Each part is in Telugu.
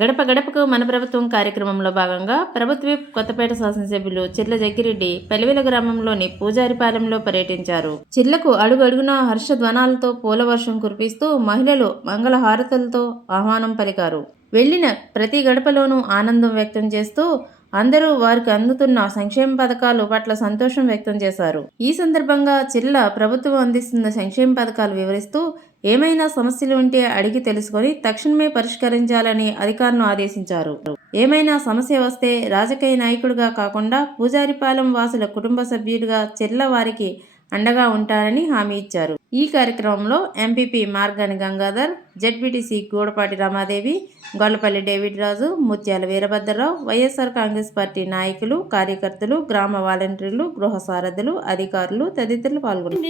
గడప గడపకు మన ప్రభుత్వం కార్యక్రమంలో భాగంగా ప్రభుత్వ కొత్తపేట శాసనసభ్యులు చిర్ల జగ్గిరెడ్డి పెలివెల గ్రామంలోని పూజారిపాలెంలో పర్యటించారు. చిర్లకు అడుగడుగునా హర్షధ్వానాలతో పూల వర్షం కురిపిస్తూ మహిళలు మంగళహారతులతో ఆహ్వానం పలికారు. వెళ్లిన ప్రతి గడపలోనూ ఆనందం వ్యక్తం చేస్తూ అందరూ వారికి అందుతున్న సంక్షేమ పథకాలు పట్ల సంతోషం వ్యక్తం చేశారు. ఈ సందర్భంగా చిర్ల ప్రభుత్వం అందిస్తున్న సంక్షేమ పథకాలు వివరిస్తూ ఏమైనా సమస్యలు ఉంటే అడిగి తెలుసుకొని తక్షణమే పరిష్కరించాలని అధికారులను ఆదేశించారు. ఏమైనా సమస్య వస్తే రాజకీయ నాయకుడిగా కాకుండా పూజారిపాలెం వాసుల కుటుంబ సభ్యుడిగా చిర్ల వారికి అండగా ఉంటారని హామీ ఇచ్చారు. ఈ కార్యక్రమంలో MPP Margani Gangadhar, ZPTC Gudapati Ramadevi, Gollapalli David Raju, Mutyala Veerabhadrarao, YSR Congress party నాయకులు, కార్యకర్తలు, గ్రామ వాలంటీర్లు, గృహ సారథులు, అధికారులు తదితరులు పాల్గొన్నారు.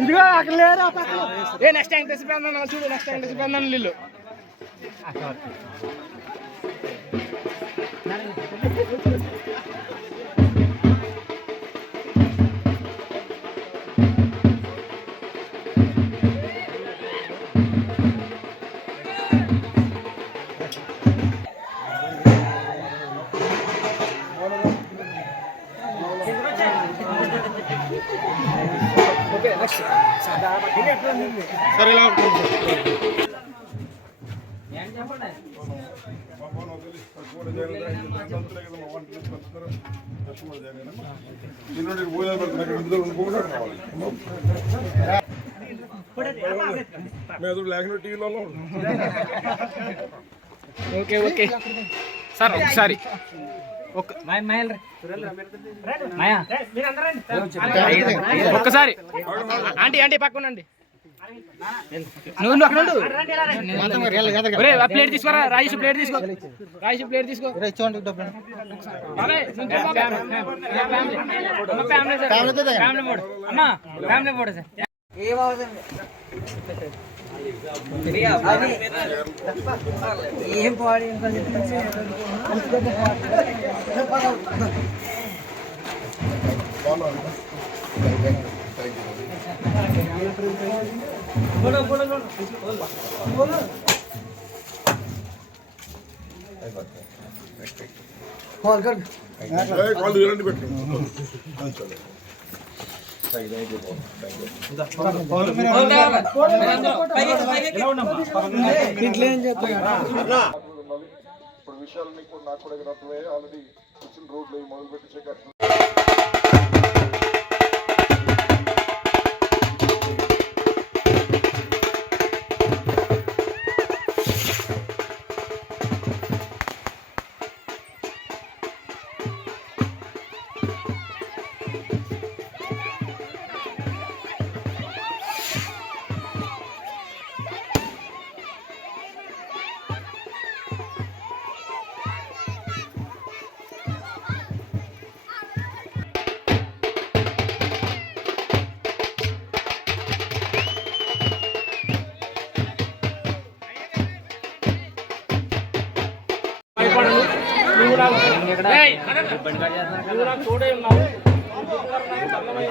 ఇదిగో అక్కడ లేరా ఏ నెక్స్ట్ టైం తెచ్చిపోయిందన్న చూడు నెక్స్ట్ టైం తెచ్చిపోయిందన్న నీళ్ళు సరే ఓకే ఓకే సార్ ఒకసారి ఒక్కసారి ఆంటీ ఆంటీ పక్కనండి నువ్వు అక్కడ ప్లేట్ తీసుకోరా రాజేష్ ప్లేట్ తీసుకో రాజేష్ ప్లేట్ తీసుకో ఫ్యామిలీ ఫోటో సార్ ఏం పాడి कॉल कर कॉल दिलांడి పెట్టు విషయాలు నాకు కూడా ఆల్రెడీ వచ్చిన రోడ్లు మొదలుపెట్టి నువ్వు నాకు తోడే ఉన్నావు,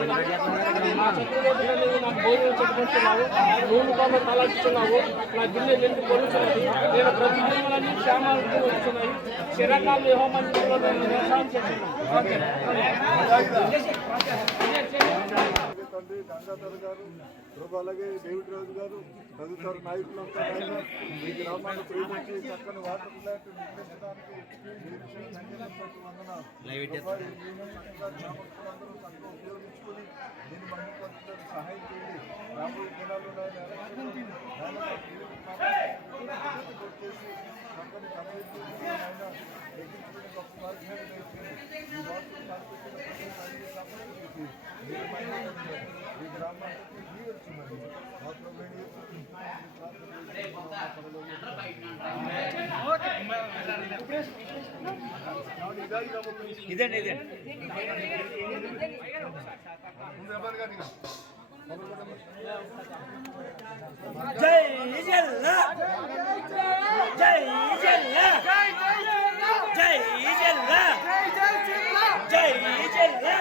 నా చతుర్వేదులు నాకు భోజనం చెప్పుకుంటున్నావు, నూనె బాబు తలాడుతున్నావు, నా గిన్నె నిండి పొలుచున్నది, నేను బ్రతుకులన్నీ క్షేమాలతో వస్తున్నాయి, చిరకాలు యెహోవామందిరంలో నేను వ్యవసాయం చేస్తున్నాను. తండ్రి గంగాధర్ గారు, అలాగే డేవిడ్ రాజు గారు, తదితర నాయకులంతా ఈ గ్రామాన్ని ప్రేమించి చక్కని వాటర్ ప్లాంట్ నిర్మించడానికి గ్రామస్తులందరూ చక్కగా ఉపయోగించుకొని దీన్ని మహిళపరచడానికి సహాయం చేయండి. రాబోయే దినాల్లో వచ్చేసి చక్కని కమ్యూనిటీ ఎక్కించుకునే గొప్ప భాగ్యాన్ని నేర్చుకుని ఈ వాటర్ కార్పొరేషన్ ఈ గ్రామానికి జీవించమని మాత్రం ఇదండి జై జిల్లా, జై జిల్లా, జై జిల్లా, జై జిల్లా.